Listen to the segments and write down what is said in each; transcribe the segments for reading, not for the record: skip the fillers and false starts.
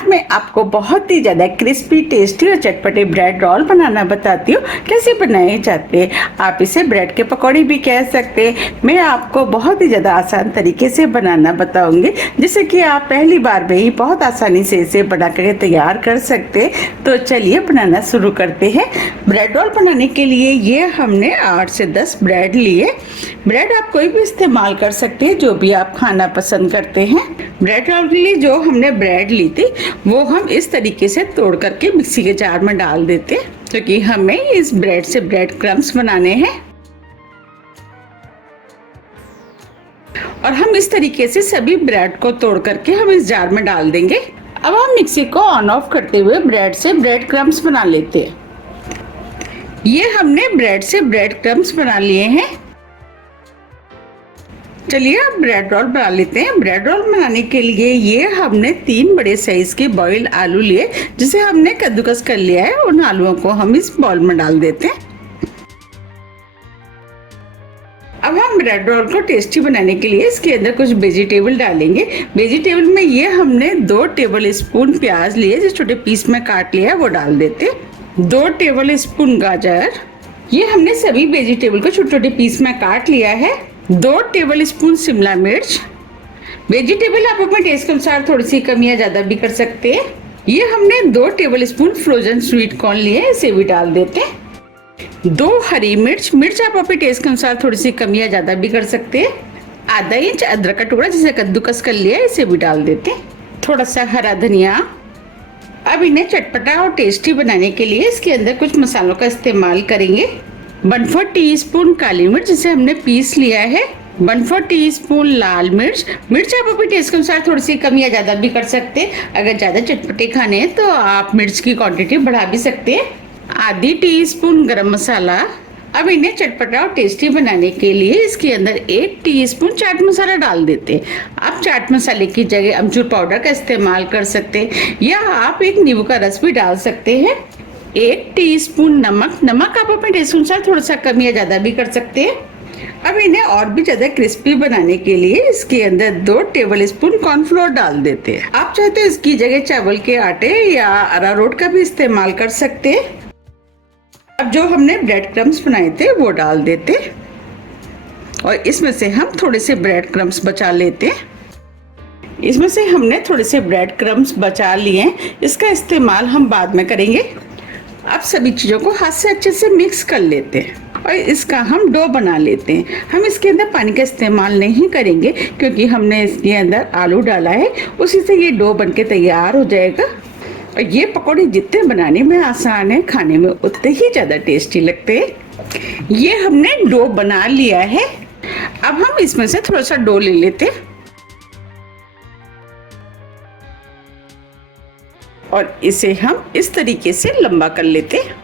आज मैं आपको बहुत ही ज़्यादा क्रिस्पी, टेस्टी और चटपटे ब्रेड रोल बनाना बताती हूँ। कैसे बनाए जाते हैं, आप इसे ब्रेड के पकौड़े भी कह सकते हैं। मैं आपको बहुत ही ज़्यादा आसान तरीके से बनाना बताऊंगी, जिससे कि आप पहली बार में ही बहुत आसानी से इसे बना कर तैयार कर सकते हैं। तो चलिए बनाना शुरू करते हैं। ब्रेड रोल बनाने के लिए ये हमने 8 से 10 ब्रेड लिए। ब्रेड आप कोई भी इस्तेमाल कर सकते हैं, जो भी आप खाना पसंद करते हैं। ब्रेड रोल के लिए जो हमने ब्रेड ली थी वो हम इस तरीके से तोड़ करके मिक्सी के जार में डाल देते हैं, क्योंकि हमें इस ब्रेड से ब्रेड क्रम्स बनाने हैं। और हम इस तरीके से सभी ब्रेड को तोड़ करके हम इस जार में डाल देंगे। अब हम मिक्सी को ऑन ऑफ करते हुए ब्रेड से ब्रेड क्रम्स बना लेते हैं। ये हमने ब्रेड से ब्रेड क्रम्स बना लिए हैं। चलिए अब ब्रेड रोल बना लेते हैं। ब्रेड रोल बनाने के लिए ये हमने 3 बड़े साइज के बॉइल्ड आलू लिए, जिसे हमने कद्दूकस कर लिया है। उन आलूओं को हम इस बाउल में डाल देते हैं। अब हम ब्रेड रोल को टेस्टी बनाने के लिए इसके अंदर कुछ वेजिटेबल डालेंगे। वेजिटेबल में ये हमने 2 टेबल स्पून प्याज लिए, जो छोटे पीस में काट लिया है, वो डाल देते हैं। 2 टेबल स्पून गाजर, ये हमने सभी वेजिटेबल को छोटे छोटे पीस में काट लिया है। 2 टेबल स्पून शिमला मिर्च। वेजिटेबल आप अपने टेस्ट के अनुसार थोड़ी सी कम या ज्यादा भी कर सकते हैं। ये हमने 2 table spoon frozen sweet corn लिए, इसे भी डाल देते हैं। 2 हरी मिर्च, मिर्च आप अपने टेस्ट के अनुसार थोड़ी सी कम या ज्यादा भी कर सकते हैं। आधा इंच अदरक का टुकड़ा, जिसे कद्दूकस कर लिया है, इसे भी डाल देते हैं। थोड़ा सा हरा धनिया। अब इन्हें चटपटा और टेस्टी बनाने के लिए इसके अंदर कुछ मसालों का इस्तेमाल करेंगे। 1/4 टीस्पून काली मिर्च, जिसे हमने पीस लिया है। 1/4 टीस्पून लाल मिर्च, मिर्च आप अपने टेस्ट के अनुसार थोड़ी सी कम या ज्यादा भी कर सकते हैं। अगर ज्यादा चटपटे खाने हैं तो आप मिर्च की क्वांटिटी बढ़ा भी सकते हैं। आधी टीस्पून गरम मसाला। अब इन्हें चटपटा और टेस्टी बनाने के लिए इसके अंदर 1 टीस्पून चाट मसाला डाल देते हैं। आप चाट मसाले की जगह अमचूर पाउडर का इस्तेमाल कर सकते हैं, या आप एक नींबू का रस भी डाल सकते हैं। 1 टीस्पून नमक, नमक आप अपने टेस्ट अनुसार थोड़ा सा कम या ज्यादा भी कर सकते हैं। अब इन्हें और भी ज्यादा क्रिस्पी बनाने के लिए इसके अंदर 2 टेबल स्पून कॉर्नफ्लोर डाल देते हैं। आप चाहे तो इसकी जगह चावल के आटे या अरारोट का भी इस्तेमाल कर सकते हैं। अब जो हमने ब्रेड क्रम्स बनाए थे वो डाल देते हैं, और इसमें से हम थोड़े से ब्रेड क्रम्स बचा लेते हैं। इसमें से हमने थोड़े से ब्रेड क्रम्स बचा लिए हैं, इसका इस्तेमाल हम बाद में करेंगे। अब सभी चीज़ों को हाथ से अच्छे से मिक्स कर लेते हैं और इसका हम डो बना लेते हैं। हम इसके अंदर पानी का इस्तेमाल नहीं करेंगे, क्योंकि हमने इसके अंदर आलू डाला है, उसी से ये डो बनके तैयार हो जाएगा। और ये पकौड़े जितने बनाने में आसान है, खाने में उतने ही ज़्यादा टेस्टी लगते हैं। ये हमने डो बना लिया है। अब हम इसमें से थोड़ा सा डो ले लेते हैं और इसे हम इस तरीके से लंबा कर लेते हैं।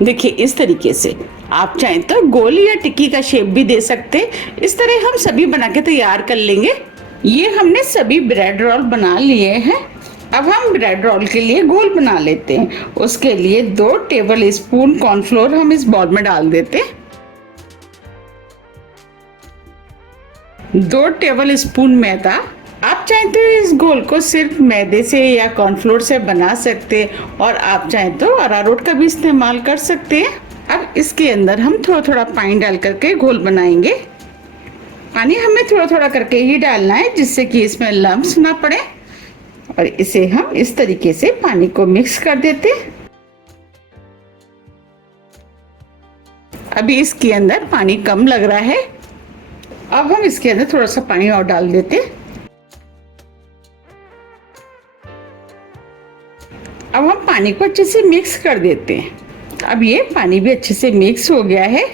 देखिए इस तरीके से आप चाहें तो गोल या टिक्की का शेप भी दे सकते हैं। इस तरह हम सभी बना के तैयार कर लेंगे। ये हमने सभी ब्रेड रोल बना लिए हैं। अब हम ब्रेड रोल के लिए गोल बना लेते हैं। उसके लिए 2 टेबल स्पून कॉर्नफ्लोर हम इस बाउल में डाल देते हैं। 2 टेबल स्पून मैदा। आप चाहें तो इस गोल को सिर्फ मैदे से या कॉर्नफ्लोर से बना सकते हैं, और आप चाहें तो अरारोट का भी इस्तेमाल कर सकते हैं। अब इसके अंदर हम थोड़ा थोड़ा पानी डाल करके घोल बनाएंगे। पानी हमें थोड़ा थोड़ा करके ही डालना है, जिससे कि इसमें लम्स ना पड़े। और इसे हम इस तरीके से पानी को मिक्स कर देते। अभी इसके अंदर पानी कम लग रहा है। अब हम इसके अंदर थोड़ा सा पानी और डाल देते। अब हम पानी को अच्छे से मिक्स कर देते हैं। अब ये पानी भी अच्छे से मिक्स हो गया है।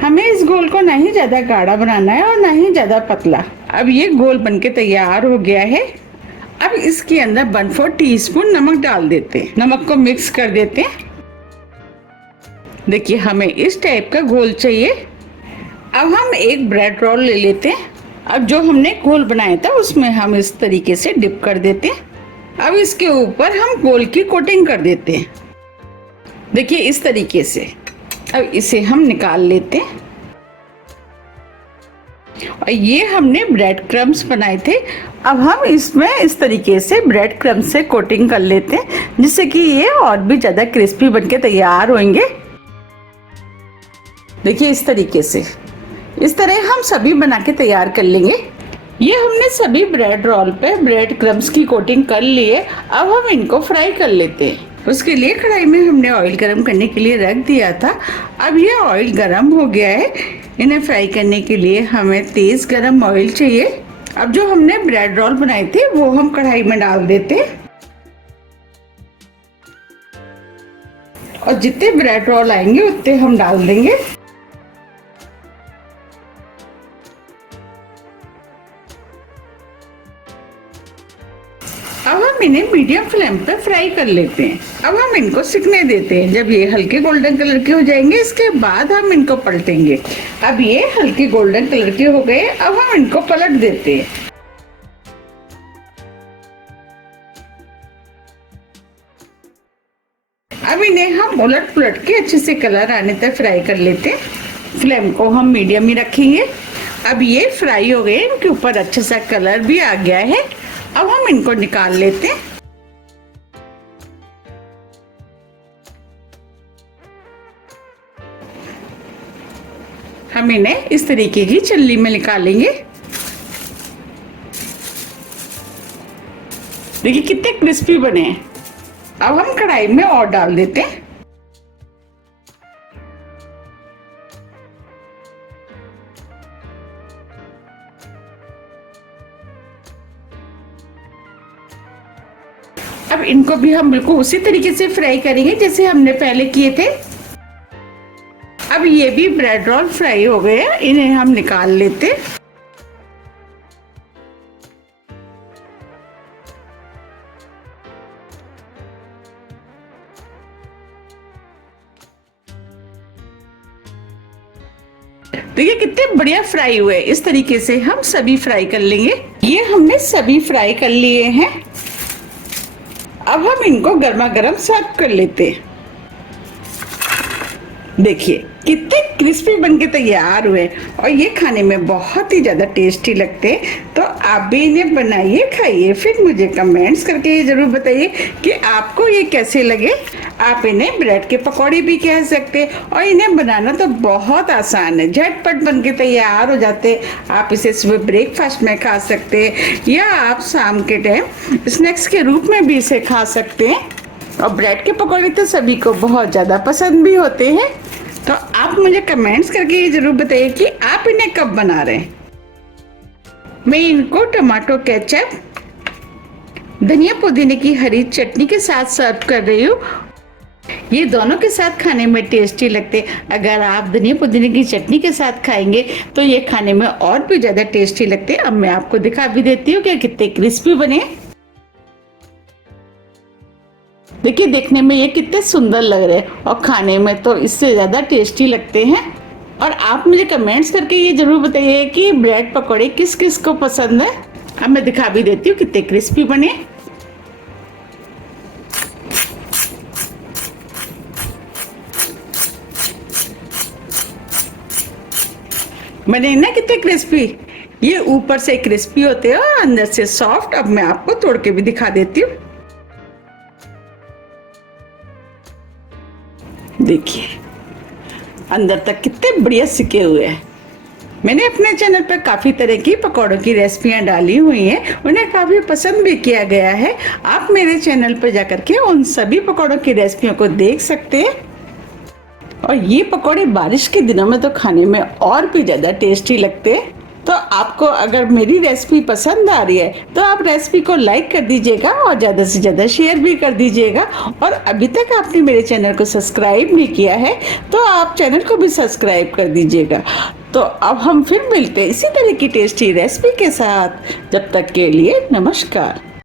हमें इस घोल को ना ही ज्यादा गाढ़ा बनाना है और ना ही ज्यादा पतला। अब ये घोल बनके तैयार हो गया है। अब इसके अंदर 1/4 टीस्पून नमक डाल देते हैं। नमक को मिक्स कर देते हैं। देखिए हमें इस टाइप का घोल चाहिए। अब हम एक ब्रेड रोल ले लेते हैं। अब जो हमने घोल बनाया था उसमें हम इस तरीके से डिप कर देते हैं। अब इसके ऊपर हम गोल की कोटिंग कर देते हैं। देखिए इस तरीके से। अब इसे हम निकाल लेते हैं। और ये हमने ब्रेड क्रम्स बनाए थे। अब हम इसमें इस तरीके से ब्रेड क्रम्स से कोटिंग कर लेते हैं, जिससे कि ये और भी ज़्यादा क्रिस्पी बनके तैयार होंगे। देखिए इस तरीके से, इस तरह हम सभी बना के तैयार कर लेंगे। ये हमने सभी ब्रेड रोल पे ब्रेड क्रम्स की कोटिंग कर ली है। अब हम इनको फ्राई कर लेते हैं। उसके लिए कढ़ाई में हमने ऑयल गरम करने के लिए रख दिया था। अब ये ऑयल गरम हो गया है। इन्हें फ्राई करने के लिए हमें तेज गरम ऑयल चाहिए। अब जो हमने ब्रेड रोल बनाए थे वो हम कढ़ाई में डाल देते हैं। और जितने ब्रेड रोल आएंगे उतने हम डाल देंगे। अब हम इन्हें मीडियम फ्लेम पे फ्राई कर लेते हैं। अब हम इनको सिकने देते हैं। जब ये हल्के गोल्डन कलर के हो जाएंगे, इसके बाद हम इनको पलटेंगे। अब ये हल्के गोल्डन कलर के हो गए। अब हम इनको पलट देते हैं। अब इन्हें हम उलट पुलट के अच्छे से कलर आने तक फ्राई कर लेते हैं। फ्लेम को हम मीडियम ही रखेंगे। अब ये फ्राई हो गए, इनके ऊपर अच्छा सा कलर भी आ गया है। अब हम इनको निकाल लेते हैं। हम इन्हें इस तरीके की छलनी में निकालेंगे। देखिए कितने क्रिस्पी बने हैं। अब हम कढ़ाई में और डाल देते हैं। अब इनको भी हम बिल्कुल उसी तरीके से फ्राई करेंगे जैसे हमने पहले किए थे। अब ये भी ब्रेड रोल फ्राई हो गए हैं, इन्हें हम निकाल लेते हैं। देखिए कितने बढ़िया फ्राई हुए। इस तरीके से हम सभी फ्राई कर लेंगे। ये हमने सभी फ्राई कर लिए हैं। अब हम इनको गर्मा गर्म सर्व कर लेते हैं। देखिए कितने क्रिस्पी बनके तैयार हुए और ये खाने में बहुत ही ज़्यादा टेस्टी लगते हैं। तो आप भी इन्हें बनाइए, खाइए, फिर मुझे कमेंट्स करके ये ज़रूर बताइए कि आपको ये कैसे लगे। आप इन्हें ब्रेड के पकौड़े भी कह सकते हैं और इन्हें बनाना तो बहुत आसान है, झटपट बनके तैयार हो जाते हैं। आप इसे सुबह ब्रेकफास्ट में खा सकते हैं या आप शाम के टाइम स्नैक्स के रूप में भी इसे खा सकते हैं। और ब्रेड के पकौड़े तो सभी को बहुत ज़्यादा पसंद भी होते हैं। तो आप मुझे कमेंट्स करके ये जरूर बताइए कि आप इन्हें कब बना रहे हैं। मैं इनको टमाटो केचप, धनिया पुदीने की हरी चटनी के साथ सर्व कर रही हूँ। ये दोनों के साथ खाने में टेस्टी लगते। अगर आप धनिया पुदीने की चटनी के साथ खाएंगे तो ये खाने में और भी ज़्यादा टेस्टी लगते। अब मैं आपको दिखा भी देती हूँ कि कितने क्रिस्पी बने। देखिए देखने में ये कितने सुंदर लग रहे हैं और खाने में तो इससे ज़्यादा टेस्टी लगते हैं। और आप मुझे कमेंट्स करके ये ज़रूर बताइए कि ब्रेड पकौड़े किस किस को पसंद है। अब मैं दिखा भी देती हूँ कितने क्रिस्पी बने। बने ना कितने क्रिस्पी। ये ऊपर से क्रिस्पी होते हैं और अंदर से सॉफ्ट। अब मैं आपको तोड़ के भी दिखा देती हूँ। देखिए अंदर तक कितने बढ़िया सिके हुए हैं। मैंने अपने चैनल पर काफ़ी तरह की पकौड़ों की रेसिपियां डाली हुई हैं, उन्हें काफ़ी पसंद भी किया गया है। आप मेरे चैनल पर जाकर के उन सभी पकौड़ों की रेसिपियों को देख सकते हैं। और ये पकौड़े बारिश के दिनों में तो खाने में और भी ज़्यादा टेस्टी लगते हैं। तो आपको अगर मेरी रेसिपी पसंद आ रही है तो आप रेसिपी को लाइक कर दीजिएगा और ज़्यादा से ज़्यादा शेयर भी कर दीजिएगा। और अभी तक आपने मेरे चैनल को सब्सक्राइब नहीं किया है तो आप चैनल को भी सब्सक्राइब कर दीजिएगा। तो अब हम फिर मिलते हैं इसी तरह की टेस्टी रेसिपी के साथ। जब तक के लिए नमस्कार।